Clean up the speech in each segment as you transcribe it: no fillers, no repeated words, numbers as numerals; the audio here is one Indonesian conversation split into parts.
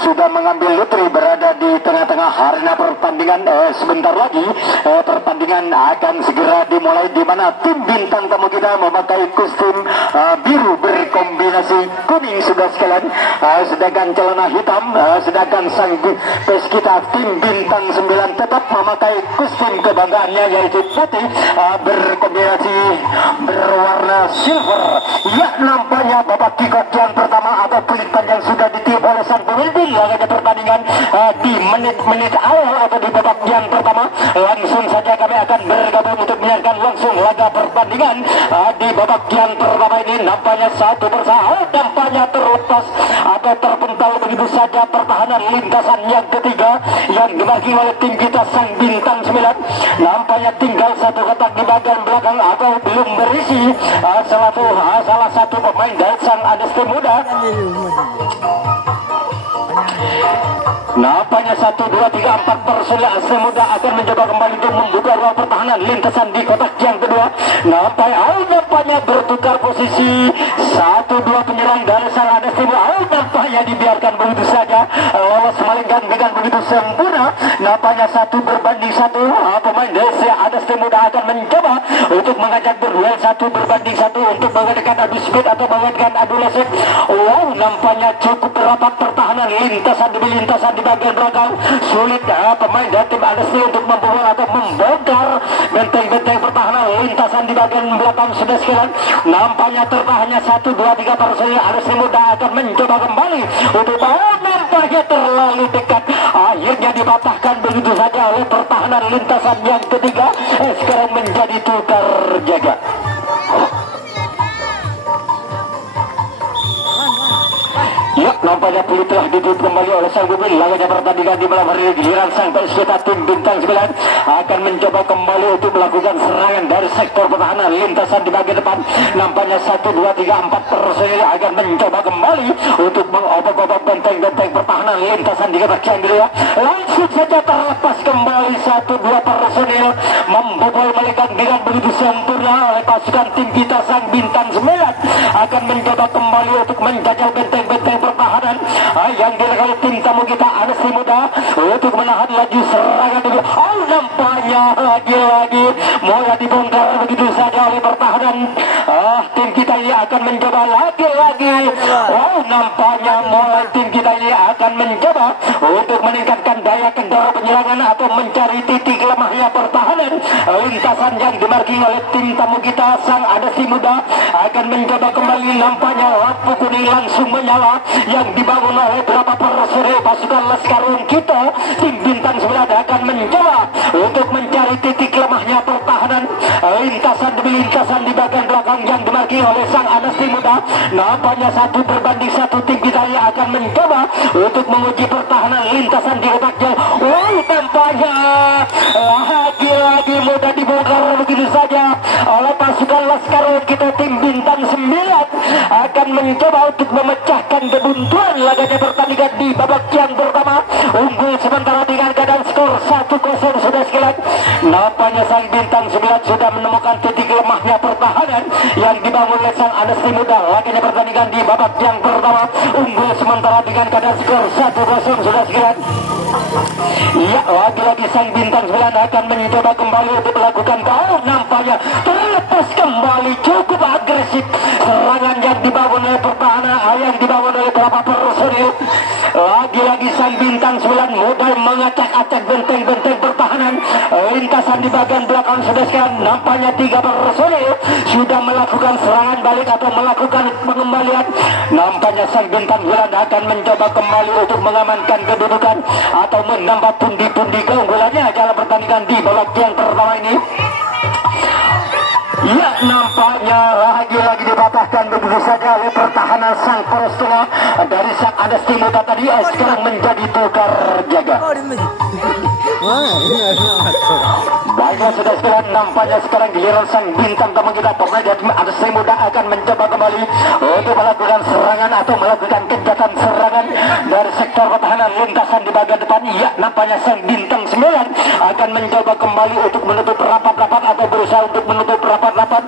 sudah mengambil lutri berada di tengah-tengah arena pertandingan. Sebentar lagi pertandingan akan segera dimulai, di mana tim bintang tamu kita memakai kostum biru berkombinasi kuning sudah sekalian, sedangkan celana hitam, sedangkan sang pes kita tim bintang 9 tetap memakai kostum kebanggaannya yaitu putih berkombinasi berwarna silver. Ya, nampaknya babak kickoff yang pertama atau kulit panjang sudah ditiup oleh sang pemimpin laganya pertandingan di menit-menit awal atau di babak yang pertama. Langsung saja kami akan bergabung untuk menyaksikan langsung laga pertandingan di babak yang pertama ini. Nampaknya satu persatu nampaknya terlepas atau terpental begitu saja pertahanan lintasan yang ketiga yang dimiliki oleh tim kita sang bintang 9. Nampaknya tinggal satu kotak di bagian belakang atau belum berisi salah satu pemain dari sang Adesti Muda. Nampaknya 1, 2, 3, 4 personil Adesti Muda akan mencoba kembali untuk membuka ruang pertahanan lintasan di kotak yang kedua. Nampaknya bertukar posisi 1, 2 penyerang dari sang Adesti Muda. Nampaknya dibiarkan begitu saja lolos melenggang dengan begitu sempurna. Nampaknya 1 berbanding 1 pemain dari Adesti Muda akan mencoba untuk mengajak berduel 1 berbanding 1 untuk mengadakan adu speed atau mengadakan adu lesek. Wow, nampaknya cukup rapat pertahanan lintasan demi lintasan di bagian belakang. Sulit pemain dari tim Adesti untuk membobol atau membongkar benteng-benteng pertahanan lintasan di bagian belakang sudah sekalian. Nampaknya tertahannya 1, 2, 3 personil Adesti Muda akan mencoba kembali untuk nampaknya terlalu dekat. Akhirnya dipatahkan begitu saja oleh pertahanan lintasan yang ketiga. Sekarang menjadi tukar jaga. Ya, nampaknya peluit telah ditutup kembali oleh sang pemimpin laganya pertandingan di malam hari ini. Giliran sang peserta tim bintang 9 akan mencoba kembali untuk melakukan serangan dari sektor pertahanan lintasan di bagian depan. Nampaknya 1, 2, 3, 4 personil akan mencoba kembali untuk mengobok-obok benteng-benteng pertahanan lintasan di kotak yang kedua. Langsung saja terlepas kembali 1, 2 personil membobol melenggang dengan begitu sempurna oleh pasukan tim kita sang bintang 9 akan mencoba kembali untuk menjajal benteng-benteng pertahanan yang dilakukan tim tamu kita Adesti Muda untuk menahan laju serangan itu. Nampaknya lagi-lagi mulai dibongkar begitu saja oleh pertahanan tim kita ini akan mencoba lagi-lagi. Nampaknya mulai tim kita ini akan mencoba untuk meningkatkan daya kendor penyerangan atau mencari titik lemahnya pertahanan lintasan yang dimiliki oleh tim tamu kita sang Adesti Muda akan mencoba kembali. Nampaknya lampu kuning langsung menyala yang dibangun oleh beberapa personil pasukan Laskarun kita. Tim bintang 9 akan mencoba untuk mencari titik lemahnya pertahanan lintasan demi lintasan di bagian belakang yang dimiliki oleh sang Adesti Muda. Nampaknya 1 berbanding 1 tim kita yang akan mencoba untuk menguji pertahanan lintasan di kotaknya. Nampaknya lagi-lagi mudah dibongkar begitu saja oleh pasukan Laskarun kita. Tim bintang 9 akan mencoba untuk memecahkan kebuntuan laganya pertandingan di babak yang pertama. Unggul sementara dengan keadaan skor 1-0 sudah sekalian. Nampaknya sang bintang 9 sudah menemukan titik lemahnya pertahanan yang dibangun oleh sang Adesti Muda. Laganya pertandingan di babak yang pertama unggul sementara dengan keadaan skor 1-0 sudah sekalian. Ya, lagi-lagi sang bintang 9 akan mencoba kembali untuk melakukan nampaknya terlepas kembali cukup agresif serangan yang dibangun oleh pertahanan yang dibangun oleh beberapa personil. Lagi-lagi sang bintang 9 modal mengacak-acak benteng-benteng pertahanan lintasan di bagian belakang sudah sekalian. Nampaknya 3 personil sudah melakukan serangan balik atau melakukan pengembalian. Nampaknya sang bintang 9 akan mencoba kembali untuk mengamankan kedudukan atau menambah pundi-pundi keunggulannya dalam pertandingan di babak yang pertama ini. Ya, nampaknya lagi-lagi dipatahkan begitu saja oleh pertahanan sang poros tengah dari sang Adesti Muda tadi. Sekarang menjadi tukar jaga. Baiklah sudah sekalian, nampaknya sekarang giliran sang bintang tamu kita pemain dari Adesti Muda akan mencoba kembali untuk melakukan serangan atau melakukan kejahatan serangan dari sektor pertahanan lintasan di bagian depan. Ya, nampaknya sang bintang 9 akan mencoba kembali untuk menutup rapat-rapat atau berusaha untuk menutup rapat-rapat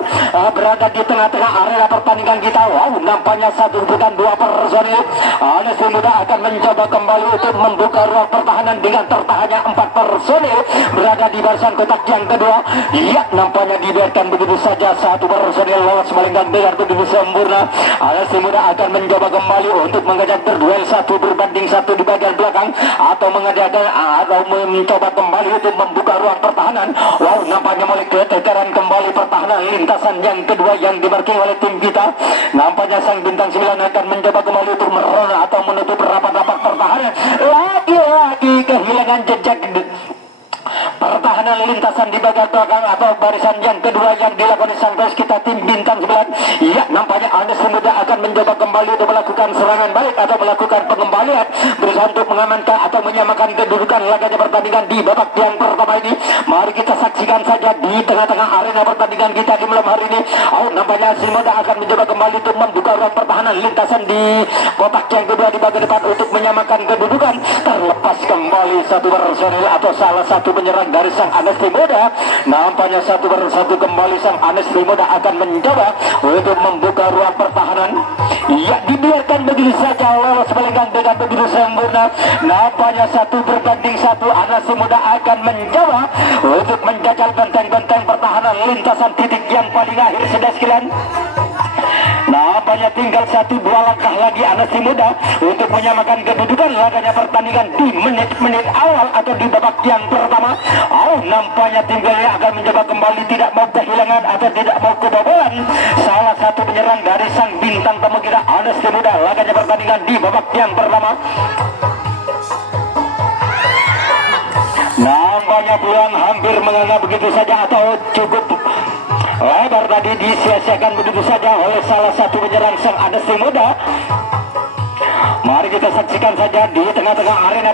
berada di tengah-tengah area pertandingan kita. Wow, nampaknya satu bukan dua personil. Anesti Muda akan mencoba kembali untuk membuka ruang pertahanan dengan tertahannya 4 personil berada di barisan kotak yang kedua. Ya, nampaknya dibiarkan begitu saja satu personil lolos melenggang dengan begitu sempurna. Anesti Muda akan mencoba kembali untuk mengajak berduel 1 berbanding 1 di bagian belakang atau mengadakan atau mencoba kembali untuk membuka ruang pertahanan. Wow, nampaknya mulai keteteran kembali pertahanan lintasan yang kedua yang dimarking oleh tim kita. Nampaknya sang bintang 9 akan mencoba kembali untuk merona atau menutup rapat-rapat pertahanan. Lagi-lagi kehilangan jejak pertahanan lintasan di bagian belakang atau barisan yang kedua yang dilakukan sang kita tim bintang 9. Ya, nampaknya Anesti Muda akan mencoba kembali untuk melakukan serangan balik atau melakukan pengembalian berusaha untuk mengamankan atau menyamakan kedudukan laganya pertandingan di babak yang pertama ini. Mari kita saksikan saja di tengah-tengah arena pertandingan kita di malam hari ini. Nampaknya Anesti Muda akan mencoba kembali untuk membuka ruang pertahanan lintasan di kotak yang kedua di bagian depan untuk menyamakan kedudukan. Terlepas kembali satu personil atau salah satu penyerang dari sang Anesti Muda. Nampaknya satu persatu kembali sang Anesti Muda akan mencoba untuk membuka ruang pertahanan. Ya, dibiarkan begitu saja lolos melenggang dengan begitu sempurna. Nampaknya 1 berbanding 1 Anesti Muda akan mencoba untuk menjajal benteng-benteng pertahanan lintasan titik yang paling akhir sudah sekalian. Nampaknya tinggal 1-2 langkah lagi Anesti Muda untuk menyamakan kedudukan laganya pertandingan di menit-menit awal atau di babak yang pertama. Nampaknya tim Galia akan mencoba kembali tidak mau kehilangan atau tidak mau kebobolan salah satu penyerang dari sang bintang tamu kita Anesti Muda laganya pertandingan di babak yang pertama. Nampaknya peluang hampir menganga begitu saja atau cukup lebar tadi disia-siakan begitu saja oleh salah satu penyerang sang Anesti Muda. Mari kita saksikan saja di tengah-tengah arena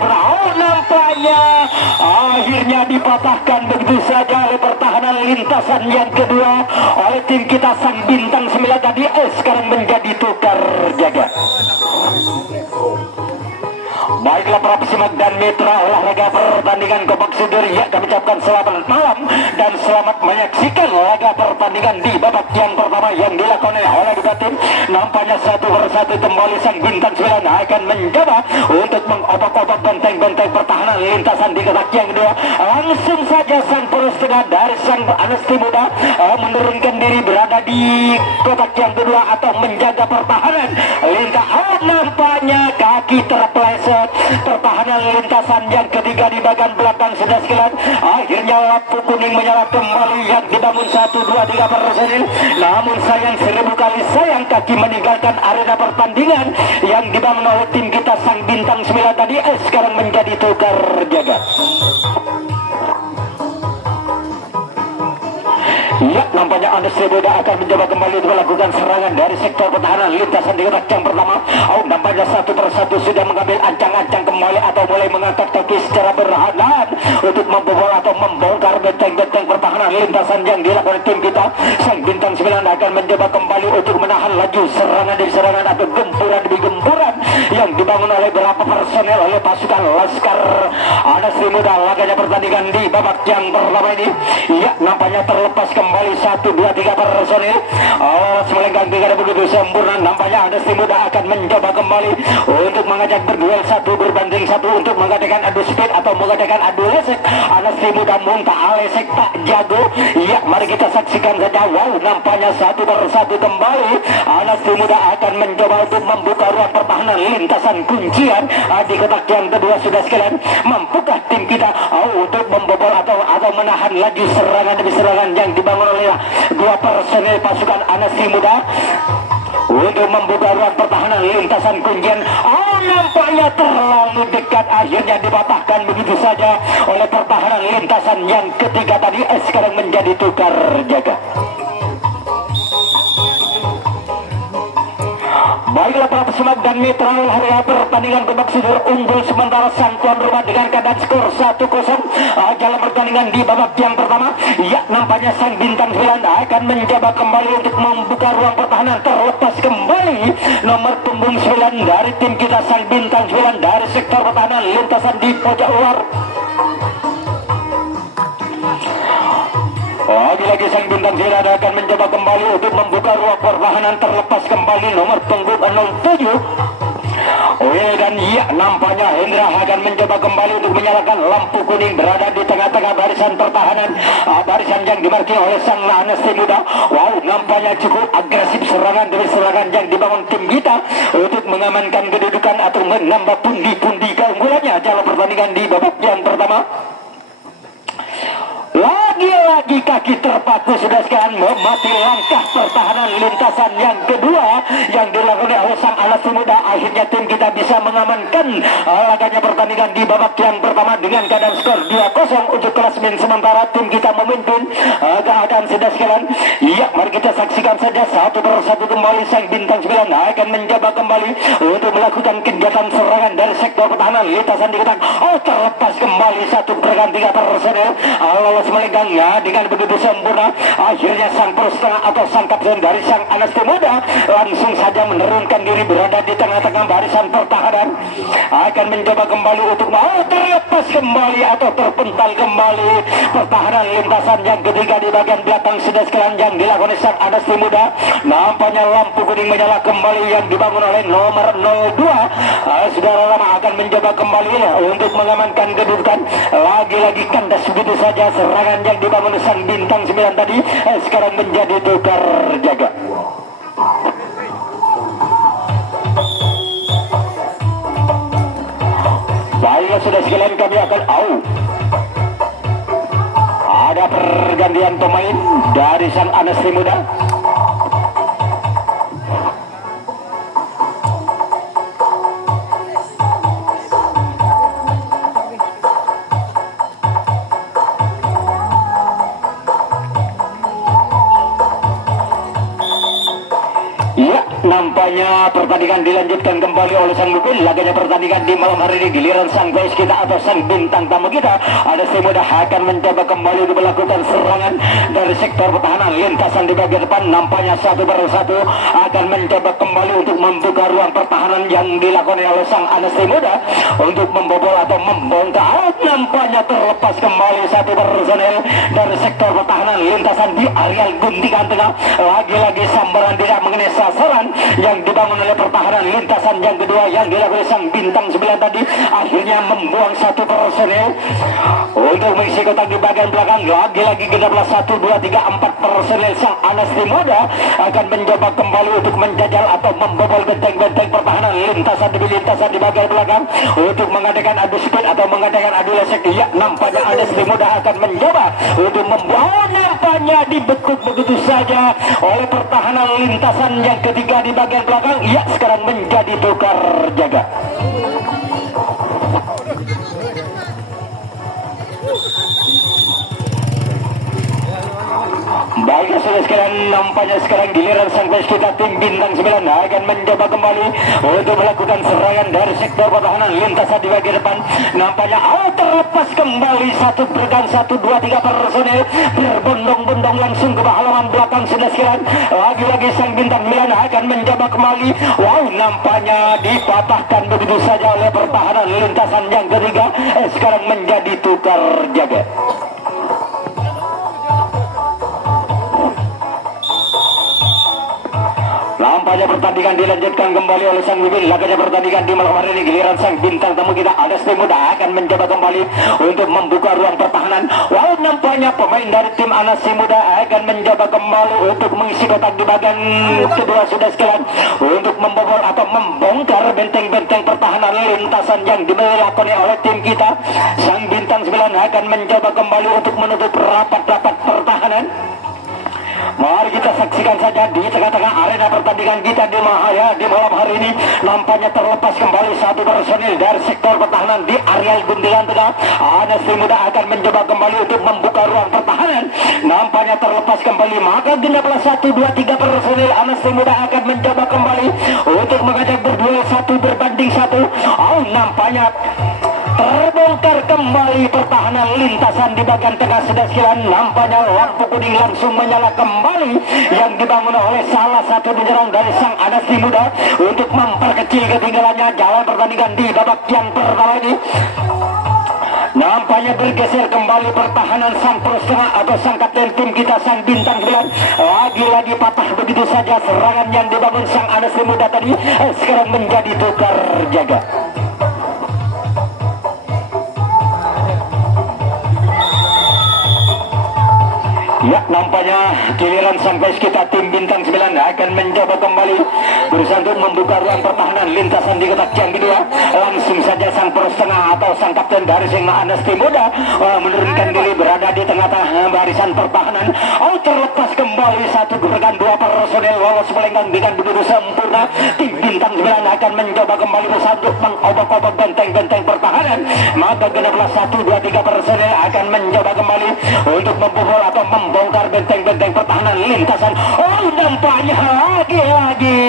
nampaknya akhirnya dipatahkan begitu saja oleh pertahanan lintasan yang kedua oleh tim kita sang bintang 9 tadi. Sekarang menjadi tukar jaga. Baiklah para pesimak dan mitra olahraga pertandingan Kompak Sudir, ya kami ucapkan selamat malam dan selamat menyaksikan laga pertandingan di babak yang pertama yang dilakukan oleh dua tim. Nampaknya 1 persatu kembali sang bintang 9 akan mencoba untuk mengobak-obak benteng-benteng pertahanan lintasan di kotak yang kedua. Langsung saja sang poros tengah dari sang Anesti Muda menurunkan diri berada di kotak yang kedua atau menjaga pertahanan lintasan. Nampaknya kaki terpeleset pertahanan lintasan yang ketiga di bagian belakang sudah sekalian. Akhirnya lampu kuning menyala kembali yang dibangun 1, 2, 3 personil. Namun sayang 1000 kali sayang kaki meninggalkan arena pertandingan yang dibangun oleh tim kita sang bintang 9 tadi. Sekarang menjadi tukar jaga. Ya, nampaknya Anesti Muda akan mencoba kembali untuk melakukan serangan dari sektor pertahanan lintasan di kotak yang pertama. Nampaknya 1 persatu sudah mengambil ancang-ancang kembali atau mulai mengangkat kaki secara berhalangan untuk membobol atau membongkar benteng-benteng pertahanan lintasan yang dilakukan tim kita. Sang bintang 9 akan mencoba kembali untuk menahan laju serangan demi serangan atau gempuran demi gempuran yang dibangun oleh beberapa personel oleh pasukan Laskar Anesti Muda laganya pertandingan di babak yang pertama ini. Ya, nampaknya terlepas kembali 1, 2, 3 personil melenggang dengan begitu sempurna. Nampaknya Anesti Muda akan mencoba kembali untuk mengajak berduel 1 berbanding 1 untuk mengadakan adu speed atau mengadakan adu lesek. Anesti Muda muntah alesek tak jago. Ya, mari kita saksikan saja. Wow, nampaknya 1 persatu kembali Anesti Muda akan mencoba untuk membuka ruang pertahanan lintasan kuncian di kotak yang kedua sudah sekalian. Mampukah tim kita untuk membobol atau menahan laju serangan demi serangan yang dibangun oleh 2 personel pasukan Anesti Muda untuk membuka ruang pertahanan lintasan kuncian. Nampaknya terlalu dekat, akhirnya dipatahkan begitu saja oleh pertahanan lintasan yang ketiga tadi. Sekarang menjadi tukar jaga. Baiklah para pesimak dan mitra olahraga pertandingan Kompak Sudir unggul sementara sang tuan rumah dengan keadaan skor 1-0 dalam pertandingan di babak yang pertama. Ya, nampaknya sang bintang 9 akan mencoba kembali untuk membuka ruang pertahanan. Terlepas kembali nomor punggung 9 dari tim kita sang bintang 9 dari sektor pertahanan lintasan di pojok luar. Lagi-lagi sang bintang Silat akan mencoba kembali untuk membuka ruang pertahanan, terlepas kembali nomor punggung 07. Dan iya, nampaknya Hendra akan mencoba kembali untuk menyalakan lampu kuning, berada di tengah-tengah barisan pertahanan, barisan yang dimarkir oleh sang Anasti Muda. Wow, nampaknya cukup agresif serangan demi serangan yang dibangun tim kita untuk mengamankan kedudukan atau menambah pundi-pundi keunggulannya dalam pertandingan di babak yang pertama. Lagi-lagi kaki terpaku sudah sekian memati langkah pertahanan lintasan yang kedua yang dilakukan oleh sang Anasti Muda. Akhirnya tim kita bisa mengamankan laganya pertandingan di babak yang pertama dengan keadaan skor 2-0 untuk klasmen sementara tim kita memimpin keadaan sudah sekian. Iya, mari kita saksikan saja satu persatu kembali sang bintang 9 akan mencoba kembali untuk melakukan kegiatan serangan dari sektor pertahanan lintasan diketang. Terlepas kembali satu berganti personel. Lolos melenggang dengan begitu sempurna. Akhirnya sang pro setengah atau sang kapten dari sang Anasti Muda langsung saja menurunkan diri, berada di tengah-tengah barisan pertahanan, akan mencoba kembali untuk terlepas kembali atau terpental kembali pertahanan lintasan yang ketiga di bagian belakang sudah sekalian yang dilakukan sang Anasti Muda. Nampaknya lampu kuning menyala kembali yang dibangun oleh nomor 02. Saudara lama akan mencoba kembali untuk mengamankan kedudukan. Lagi-lagi kandas begitu saja serangan yang dibangun sang bintang 9 tadi sekarang menjadi tukar jaga. Baiklah sudah sekalian, kami akan ada pergantian pemain dari sang Anasti Muda. Nampaknya pertandingan dilanjutkan kembali oleh sang Mupil. Laganya pertandingan di malam hari ini giliran sang guys kita atau sang bintang tamu kita Anasti Muda akan mencoba kembali untuk melakukan serangan dari sektor pertahanan lintasan di bagian depan. Nampaknya satu persatu akan mencoba kembali untuk membuka ruang pertahanan yang dilakukan oleh sang Anasti Muda untuk membobol atau membongkar. Nampaknya terlepas kembali satu personel dari sektor pertahanan lintasan di areal guntingan tengah. Lagi-lagi sambaran tidak mengenai sasaran yang dibangun oleh pertahanan lintasan yang kedua yang dilakukan sang bintang 9 tadi. Akhirnya membuang satu personel untuk mengisi kotak di bagian belakang. Lagi-lagi genaplah 1, 2, 3, 4 personel sang Anasti Muda akan mencoba kembali untuk menjajal atau membobol benteng-benteng pertahanan lintasan di bagian belakang untuk mengadakan adu speed atau mengadakan adu lesek. Ya, nampaknya Anasti Muda akan mencoba untuk membawa, nampaknya dibekuk begitu saja oleh pertahanan lintasan yang ketiga di bagian belakang. Ya, sekarang menjadi tukar jaga. Baiklah sudah sekalian, nampaknya sekarang giliran sang base kita tim bintang 9 akan mencoba kembali untuk melakukan serangan dari sektor pertahanan lintasan di bagian depan. Nampaknya terlepas kembali satu bergang 1, 2, 3 personel berbondong-bondong langsung ke halaman belakang sudah sekalian. Lagi-lagi sang bintang 9 akan mencoba kembali. Wow, nampaknya dipatahkan begitu saja oleh pertahanan lintasan yang ketiga. Sekarang menjadi tukar jaga. Nampaknya pertandingan dilanjutkan kembali oleh sang Wibil. Laganya pertandingan di malam hari ini giliran sang bintang tamu kita Anasti Muda akan mencoba kembali untuk membuka ruang pertahanan. Wow, nampaknya pemain dari tim Anasti Muda akan mencoba kembali untuk mengisi kotak di bagian kedua sudah sekalian untuk membobol atau membongkar benteng-benteng pertahanan lintasan yang dilakoni oleh tim kita. Sang bintang 9 akan mencoba kembali untuk menutup rapat-rapat pertahanan. Mari kita saksikan saja di tengah-tengah arena pertandingan kita di malam hari ini. Nampaknya terlepas kembali satu personil dari sektor pertahanan di areal guntingan tengah. Anasti Muda akan mencoba kembali untuk membuka ruang pertahanan. Nampaknya terlepas kembali, maka genaplah 1, 2, 3 personil Anasti Muda akan mencoba kembali untuk mengajak berduel 1 berbanding 1. Nampaknya terbongkar kembali pertahanan lintasan di bagian tengah sudah sekalian. Nampaknya lampu kuning langsung menyala kembali yang dibangun oleh salah satu penyerang dari sang Anasti Muda untuk memperkecil ketinggalannya jalan pertandingan di babak yang pertama ini. Nampaknya bergeser kembali pertahanan sang pro setengah atau sang kapten tim kita sang bintang 9. Lagi-lagi patah begitu saja serangan yang dibangun sang Anas Muda tadi sekarang menjadi tukar jaga. Ya, nampaknya giliran sampai kita tim bintang 9 akan mencoba kembali berusaha untuk membuka ruang pertahanan lintasan di kotak yang kedua. Langsung saja sang pro setengah atau sang kapten dari Sing Anas Muda menurunkan diri berada di tengah-tengah barisan pertahanan. Terlepas kembali satu gerakan dua personel lolos melenggang dengan begitu sempurna. Tim bintang 9 akan mencoba kembali berusaha untuk mengobok-obok benteng-benteng pertahanan. Maka genaplah 1, 2, 3 personel akan mencoba kembali untuk membobol atau membongkar benteng-benteng pertahanan lintasan. Nampaknya lagi-lagi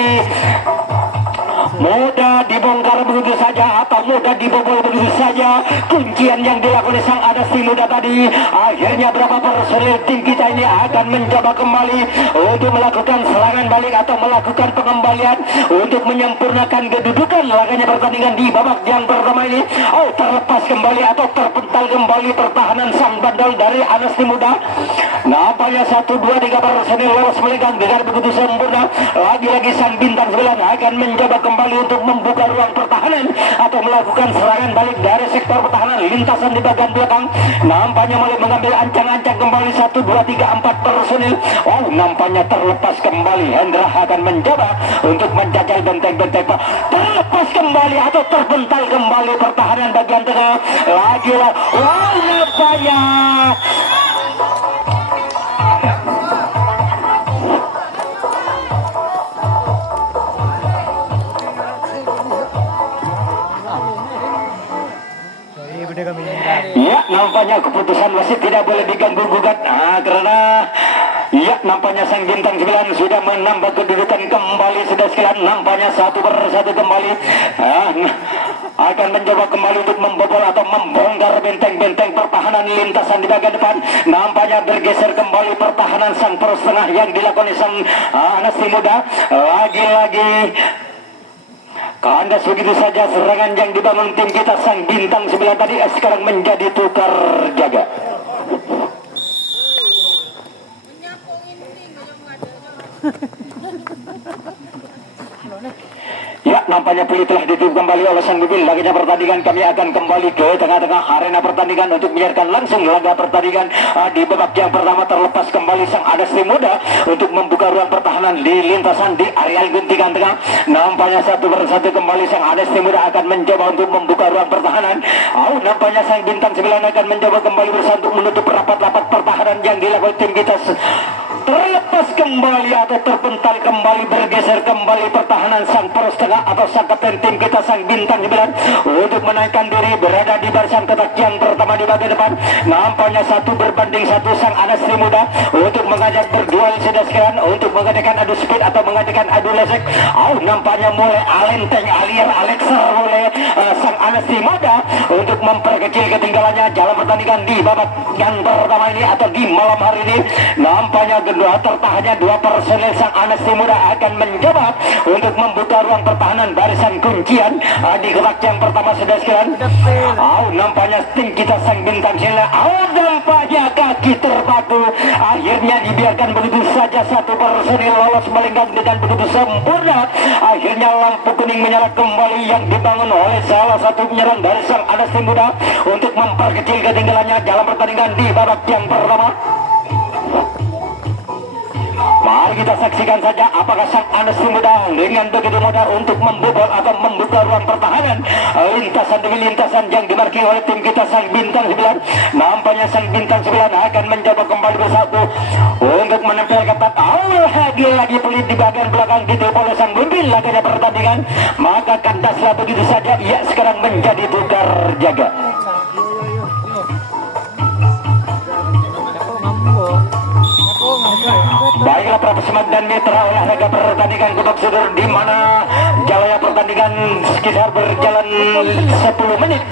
mudah dibongkar begitu saja atau mudah dibobol begitu saja kuncian yang dilakukan sang Anas Muda tadi. Akhirnya berapa personil tim kita ini akan mencoba kembali untuk melakukan serangan balik atau melakukan pengembalian untuk menyempurnakan kedudukan laganya pertandingan di babak yang pertama ini. Terlepas kembali atau terpental kembali pertahanan sang bandel dari Anas Muda. Nampaknya 1, 2, 3 personil lolos melenggang dengan begitu sempurna. Lagi-lagi sang bintang 9 akan mencoba kembali untuk membuka ruang pertahanan atau melakukan serangan balik dari sektor pertahanan lintasan di bagian belakang. Nampaknya mulai mengambil ancang-ancang kembali 1, 2, 3, 4 personil. Nampaknya terlepas kembali. Hendra akan mencoba untuk menjajal benteng-benteng. Terlepas kembali atau terbental kembali pertahanan bagian tengah. Lagi-lagi nampaknya ya, nampaknya keputusan wasit tidak boleh diganggu gugat karena ya, nampaknya sang bintang 9 sudah menambah kedudukan kembali sudah sekalian. Nampaknya 1 per 1 kembali akan mencoba kembali untuk membobol atau membongkar benteng-benteng pertahanan lintasan di bagian depan. Nampaknya bergeser kembali pertahanan sang pro setengah yang dilakukan sang Anas Muda. Lagi-lagi kandas begitu saja serangan yang dibangun tim kita sang bintang 9 tadi sekarang menjadi tukar jaga. Ya, nampaknya pulih telah ditutup kembali oleh sang mobil. Laganya pertandingan kami akan kembali ke tengah-tengah arena pertandingan untuk menyiarkan langsung laga pertandingan di babak yang pertama. Terlepas kembali sang Anas Muda untuk membuka ruang pertahanan di lintasan di areal guntingan tengah. Nampaknya 1 per 1 kembali sang Anas Muda akan mencoba untuk membuka ruang pertahanan. Nampaknya sang bintang 9 akan mencoba kembali berusaha untuk menutup rapat-rapat pertahanan yang dilakukan tim kita. Terlepas kembali atau terpental kembali bergeser kembali pertahanan sang poros tengah atau sang kapten tim kita sang bintang 9 untuk menaikkan diri berada di barisan kotak yang pertama di bagian depan. Nampaknya 1 berbanding 1 sang Anas Muda untuk mengajak berduel sudah sekalian untuk mengadakan adu speed atau mengadakan adu lesek. Nampaknya mulai alenteng alir Alexer oleh sang Anas Muda untuk memperkecil ketinggalannya dalam pertandingan di babak yang pertama ini atau di malam hari ini. Nampaknya kedua tertahannya 2 personel sang Anas Muda akan mencoba untuk membuka ruang pertahanan barisan kuncian di kotak yang pertama sudah sekalian. Nampaknya tim kita sang bintang 9 nampaknya kaki terpaku. Akhirnya dibiarkan begitu saja 1 personel lolos melenggang dengan begitu sempurna. Akhirnya lampu kuning menyala kembali yang dibangun oleh salah satu penyerang dari sang Anas Muda untuk memperkecil ketinggalannya dalam pertandingan di babak yang pertama. Mari kita saksikan saja apakah sang Anas Muda dengan begitu mudah untuk membobol atau membuka ruang pertahanan lintasan demi lintasan yang dimarkir oleh tim kita sang bintang 9. Nampaknya sang bintang 9 akan mencoba kembali bersatu untuk menempel ketat. Lagi-lagi pelit di bagian belakang ditiup oleh sang mobil laganya pertandingan. Maka kandaslah begitu saja. Ia sekarang menjadi tukar jaga. Baiklah para pesemak dan mitra olahraga pertandingan kubak sudut di mana jalannya pertandingan sekitar berjalan 10 menit.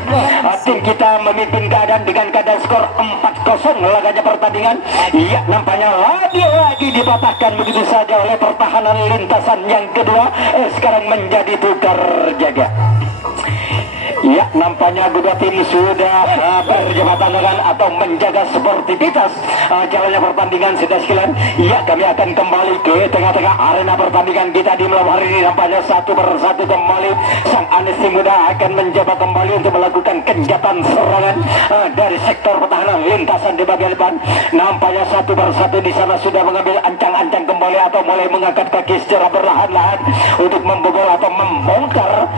Tim kita memimpin keadaan dengan keadaan skor 4-0 laganya pertandingan. Iya, nampaknya lagi-lagi dipatahkan begitu saja oleh pertahanan lintasan yang kedua. Sekarang menjadi tukar jaga. Ya, nampaknya kedua tim sudah berjabatan dengan atau menjaga sportivitas jalannya pertandingan sudah sekalian. Ya, kami akan kembali ke tengah-tengah arena pertandingan kita di malam hari ini. Nampaknya satu persatu kembali sang Anesti Muda akan mencoba kembali untuk melakukan kenjatan serangan dari sektor pertahanan lintasan di bagian depan. Nampaknya satu persatu di sana sudah mengambil ancang-ancang kembali atau mulai mengangkat kaki secara perlahan-lahan untuk membobol atau membongkar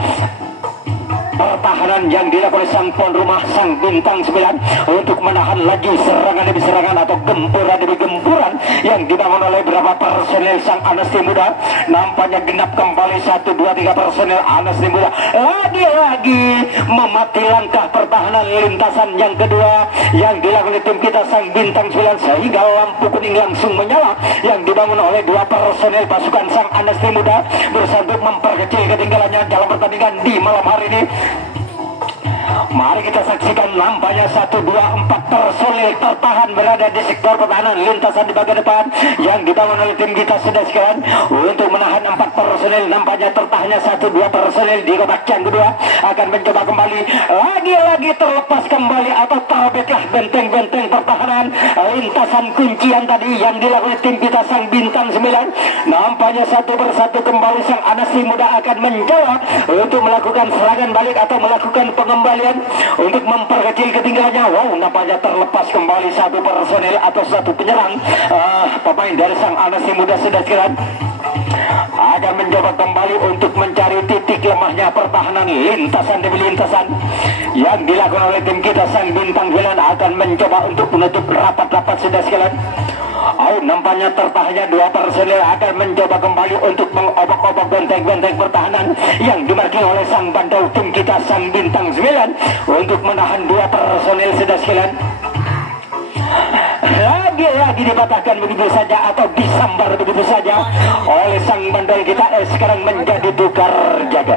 pertahanan yang dilakukan oleh sang tuan rumah, sang bintang 9, untuk menahan lagi serangan demi serangan atau gempuran demi gempuran yang dibangun oleh beberapa personel sang Anesti Muda. Nampaknya genap kembali 1, 2, 3 personel Anesti Muda lagi-lagi memati langkah pertahanan lintasan yang kedua yang dilakukan oleh tim kita sang bintang 9, sehingga lampu kuning langsung menyala yang dibangun oleh dua personel pasukan sang Anesti Muda berusaha untuk memperkecil ketinggalannya dalam pertandingan di malam hari ini. Mari kita saksikan nampaknya 1, 2, 4 personil tertahan berada di sektor pertahanan lintasan di bagian depan yang dibangun oleh tim kita sudah sekarang untuk menahan 4 personil. Nampaknya tertahannya 1, 2 personil di kotak yang kedua akan mencoba kembali lagi-lagi terlepas kembali atau terbitlah benteng-benteng pertahanan lintasan kuncian tadi yang dilakukan tim kita sang bintang 9. Nampaknya satu persatu kembali sang Anesti Muda akan mencoba untuk melakukan serangan balik atau melakukan pengembalian untuk memperkecil ketinggalannya. Wow, nampaknya terlepas kembali satu personel atau satu penyerang pemain dari sang Anesti Muda sudah sekalian akan mencoba kembali untuk mencari titik lemahnya pertahanan lintasan demi lintasan yang dilakukan oleh tim kita sang bintang 9 akan mencoba untuk menutup rapat-rapat sudah sekalian. Nampaknya tertahannya dua personel akan mencoba kembali untuk mengobok-obok benteng-benteng pertahanan yang dimarking oleh sang bandel tim kita sang bintang 9 untuk menahan dua personel sudah sekalian. Lagi-lagi dipatahkan begitu saja atau disambar begitu saja oleh sang bandel kita. Sekarang menjadi tukar jaga.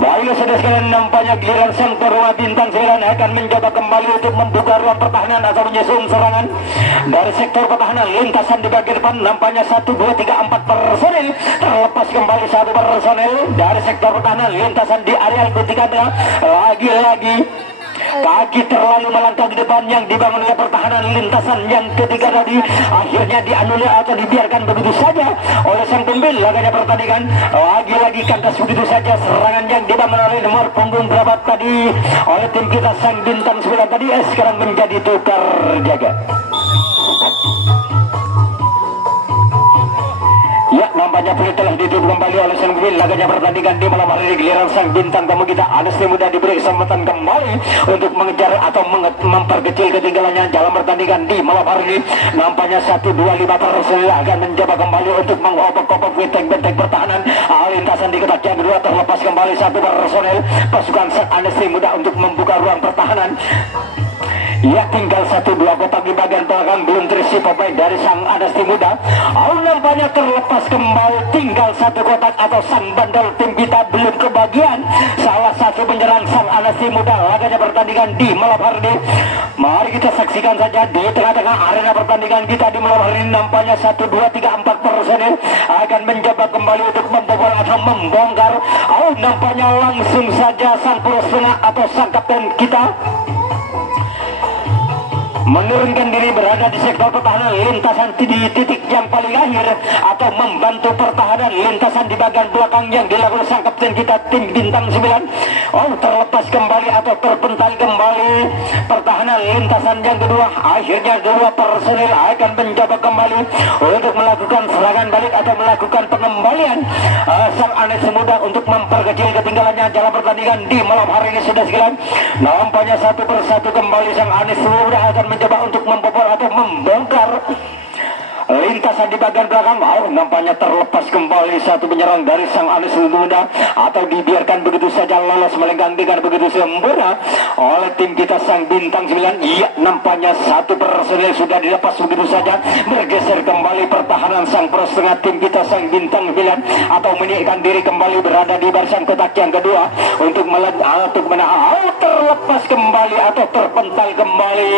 Baiklah sudah sekalian, nampaknya giliran sang Torwa bintang 9 akan mencoba kembali untuk membuka ruang pertahanan atau menyusun serangan dari sektor pertahanan lintasan di bagian depan. Nampaknya 1, 2, 3, 4 personil terlepas kembali satu personil dari sektor pertahanan lintasan di area ketiga tengah. Lagi-lagi kaki terlalu melangkah di depan yang dibangun oleh pertahanan lintasan yang ketiga tadi akhirnya dianulir atau dibiarkan begitu saja oleh sang pemimpin laganya pertandingan. Lagi-lagi kandas begitu saja serangan yang dibangun oleh nomor punggung berapa tadi oleh tim kita sang bintang 9 tadi sekarang menjadi tukar jaga. Ya, nampaknya pun telah ditutup kembali oleh sang pemimpin laganya pertandingan di malam hari ini. Giliran sang bintang tamu kita Anesti Muda diberi kesempatan kembali untuk mengejar atau memperkecil ketinggalannya dalam pertandingan di malam hari ini. Nampaknya 1, 2, 5 personil akan mencoba kembali untuk mengobok-obok benteng-benteng pertahanan lintasan di kotak yang kedua. Terlepas kembali satu personil pasukan sang Anesti Muda untuk membuka ruang pertahanan. Ya, tinggal 1, 2 kotak di bagian belakang belum terisi pemain dari sang Anesti Muda. Nampaknya terlepas kembali tinggal 1 kotak atau sang bandel tim kita belum kebagian salah satu penyerang sang Anesti Muda laganya pertandingan di malam hari ini. Mari kita saksikan saja di tengah-tengah arena pertandingan kita di malam hari ini. Nampaknya 1, 2, 3, 4 personil akan mencoba kembali untuk membobol atau membongkar. Nampaknya langsung saja sang poros tengah atau sang kapten kita menurunkan diri berada di sektor pertahanan lintasan di titik yang paling akhir atau membantu pertahanan lintasan di bagian belakang yang dilakukan sang kapten kita tim bintang 9. Terlepas kembali atau terpental kembali pertahanan lintasan yang kedua. Akhirnya dua personil akan mencoba kembali untuk melakukan serangan balik atau melakukan pengembalian sang Anesti Muda untuk memperkecil ketinggalannya dalam pertandingan di malam hari ini sudah sekalian. Nampaknya satu persatu kembali sang Anesti Muda akan mencoba untuk membobol atau membongkar lintasan di bagian belakang. Nampaknya terlepas kembali satu penyerang dari sang Anesti Muda atau dibiarkan begitu saja lolos melenggang dengan begitu sempurna oleh tim kita sang bintang 9. Iya, nampaknya satu personil sudah dilepas begitu saja, bergeser kembali pertahanan sang pros tengah tim kita sang bintang 9 atau menyikkan diri kembali berada di barisan kotak yang kedua untuk menahan terlepas kembali atau terpental kembali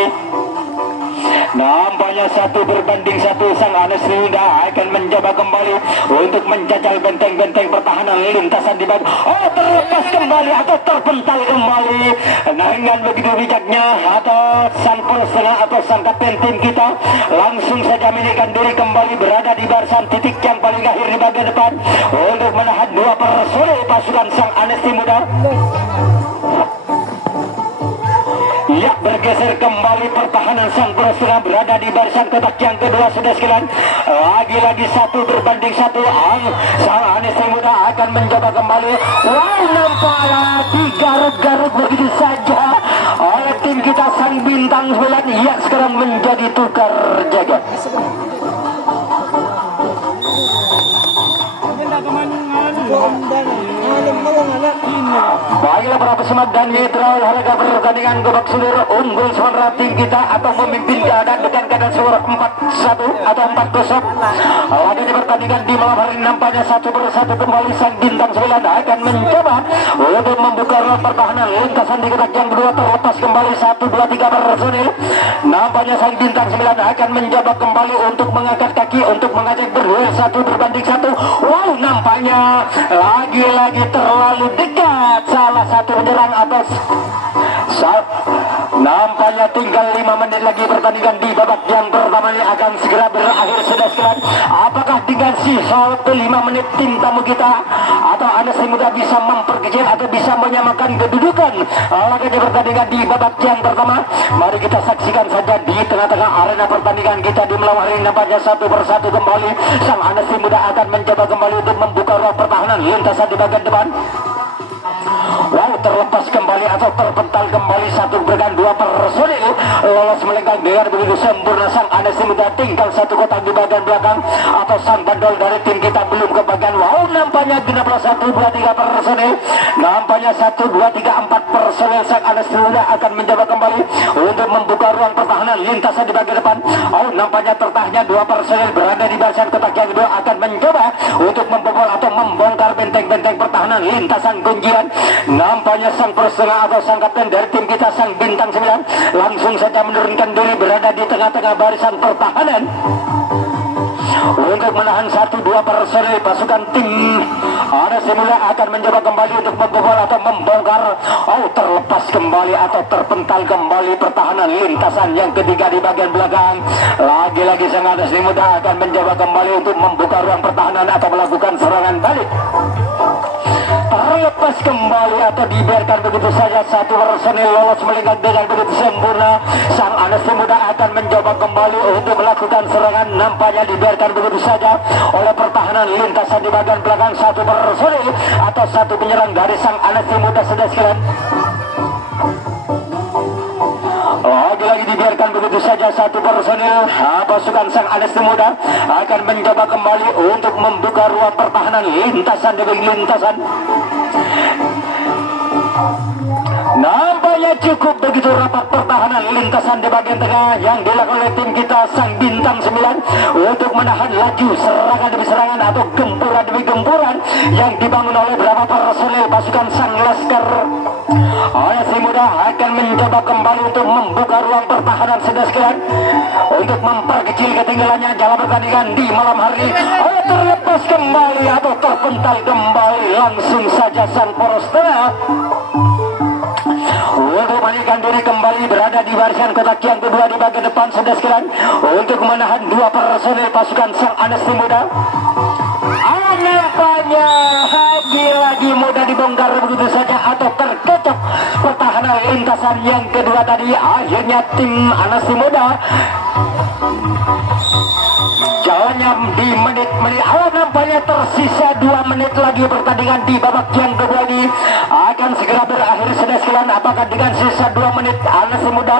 Nampaknya 1 berbanding 1. Sang Anes Muda akan mencoba kembali untuk menjajal benteng-benteng pertahanan lintasan di bawah. Oh, terlepas kembali atau terpental kembali dengan begitu bijaknya atau sang setengah atau sang kapten tim kita langsung saja menyediakan diri kembali berada di barisan titik yang paling akhir di bagian depan untuk menahan 2 personel pasukan sang Anes Muda. Ya, bergeser kembali pertahanan sang setengah berada di barisan kotak yang kedua sudah sekalian. Lagi-lagi 1 berbanding 1. Sang Anes Muda akan mencoba kembali. Wow, nampaknya digaruk-garuk begitu saja oleh tim kita sang bintang 9 yang sekarang menjadi tukar jaga. Baiklah para pesemak dan mitra olahraga pertandingan gobak sulur unggul suara tim kita atau memimpin keadaan dengan keadaan skor 4-1 atau 4-0. Lagi di pertandingan di malam hari nampaknya 1-1 kembali sang bintang 9 akan mencoba untuk membuka ruang pertahanan lintasan di kotak yang kedua terlepas kembali 1-2-3 personil. Nampaknya sang bintang 9 akan mencoba kembali untuk mengangkat kaki untuk mengajak berduel 1 berbanding 1. Wow, nampaknya lagi-lagi terlalu dekat salah satu penyerang atas. Nampaknya tinggal 5 menit lagi pertandingan di babak yang pertama ini akan segera berakhir sudah sekalian. Apakah dengan sisa waktu 5 menit tim tamu kita atau Anes Muda bisa memperkecil atau bisa menyamakan kedudukan laga di pertandingan di babak yang pertama? Mari kita saksikan saja di tengah-tengah arena pertandingan kita di malam hari ini. Nampaknya 1 persatu kembali sang Anes Muda akan mencoba kembali untuk membuka ruang pertahanan lintasan di bagian depan. Wow, terlepas kembali atau terpental kembali 1 bergan 2 personil lolos melenggang dengan begitu sempurna. Sang Anes Muda tinggal 1 kotak di bagian belakang atau sang bandol dari tim kita belum ke bagian. Wow, nampaknya genaplah 1, 2, 3 personil. Nampaknya 1, 2, 3, 4 personil sang Anes Muda akan mencoba kembali untuk membuka ruang pertahanan lintasan di bagian depan. Oh, nampaknya tertahnya 2 personil berada di barisan kotak yang kedua akan mencoba untuk membobol atau membongkar benteng-benteng pertahanan lintasan kunjian. Nampaknya sang setengah atau sang kapten dari tim kita sang bintang 9 langsung saja menurunkan diri berada di tengah-tengah barisan pertahanan untuk menahan 1-2 personil pasukan tim Anes Muda akan mencoba kembali untuk membobol atau membongkar. Oh, terlepas kembali atau terpental kembali pertahanan lintasan yang ketiga di bagian belakang. Lagi-lagi sang Anes Muda akan mencoba kembali untuk membuka ruang pertahanan atau melakukan serangan balik. Terlepas kembali atau dibiarkan begitu saja 1 personil lolos melenggang dengan begitu sempurna. Sang Anes Muda akan mencoba kembali untuk melakukan serangan. Nampaknya dibiarkan begitu saja oleh pertahanan lintasan di bagian belakang 1 personil atau 1 penyerang dari sang Anes Muda sudah sekalian. Lagi-lagi dibiarkan begitu saja 1 personil pasukan sang Anes Muda akan mencoba kembali untuk membuka ruang pertahanan lintasan demi lintasan. Nampaknya cukup begitu rapat pertahanan lintasan di bagian tengah yang dilakukan oleh tim kita sang bintang 9 untuk menahan laju serangan demi serangan atau gempuran demi gempuran yang dibangun oleh beberapa personil pasukan sang Laskar. Anes Muda akan mencoba kembali untuk membuka ruang pertahanan sudah sekalian untuk memperkecil ketinggalannya jalan pertandingan di malam hari ini. Terlepas kembali atau terpental kembali langsung saja sang poros tengah untuk meninggalkan diri kembali berada di barisan kotak yang kedua di bagian depan sudah sekalian untuk menahan 2 personil pasukan sang Anes Muda. Nampaknya lagi-lagi mudah dibongkar begitu saja atau terkecoh pertahanan lintasan yang kedua tadi. Akhirnya tim Anes Muda jalannya di menit-menit awal. Nampaknya tersisa 2 menit lagi pertandingan di babak yang kedua ini akan segera berakhir sudah sekalian. Apakah dengan sisa 2 menit Anes Muda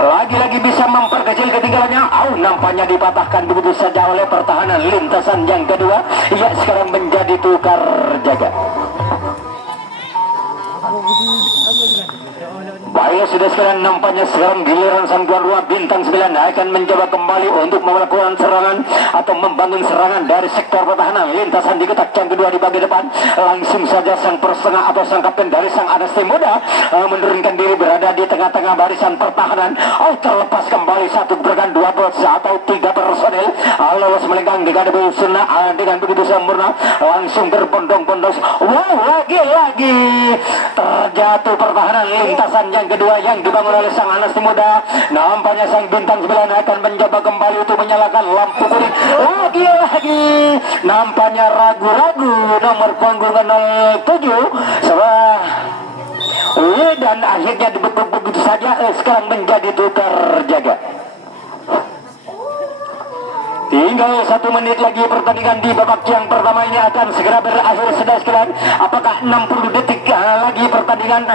lagi-lagi bisa memperkecil ketinggalannya? Nampaknya dipatahkan begitu saja oleh pertahanan lintasan yang kedua. Ya, sekarang menjadi tukar jaga. Baiklah sudah sekalian, nampaknya sekarang giliran sang tuan rumah bintang 9 akan mencoba kembali untuk melakukan serangan atau membangun serangan dari sektor pertahanan. Lintasan diketak yang kedua di bagian depan, langsung saja sang persengah atau sang kapten dari sang Anasti Muda menurunkan diri berada di tengah-tengah barisan pertahanan. Terlepas kembali satu gerakan 2 atau 3 personel lolos melenggang di gada sunnah dengan begitu sempurna, langsung berbondong-bondong. Wow, lagi-lagi terjatuh pertahanan lintasan yang kedua yang dibangun oleh sang Anasti Muda. Nampaknya sang bintang 9 akan mencoba kembali untuk menyalakan lampu kuning. Lagi-lagi nampaknya ragu-ragu nomor punggung 07 dan akhirnya begitu saja sekarang menjadi tukar jaga. Tinggal 1 menit lagi pertandingan di babak yang pertama ini akan segera berakhir. Sudah sekalian, apakah 60 detik lagi pertandingan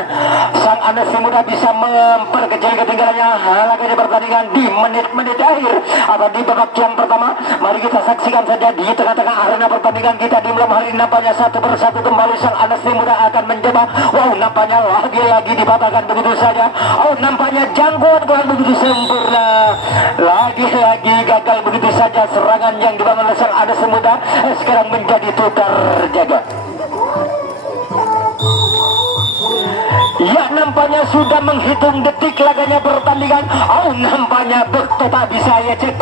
sang Anasti Muda bisa memperkecil ketinggalannya lagi pertandingan di menit-menit akhir atau di babak yang pertama? Mari kita saksikan saja di tengah-tengah arena pertandingan kita di malam hari. Nampaknya satu persatu kembali sang Anasti Muda akan mencoba. Wow, nampaknya lagi-lagi dipatahkan begitu saja. Nampaknya jangkauan kurang begitu sempurna. Lagi-lagi gagal begitu saja serangan yang dibangun oleh sang Anasti Muda. Sekarang menjadi tukar jaga. Ya, nampaknya sudah menghitung detik laganya pertandingan. Nampaknya betul tak bisa ya cek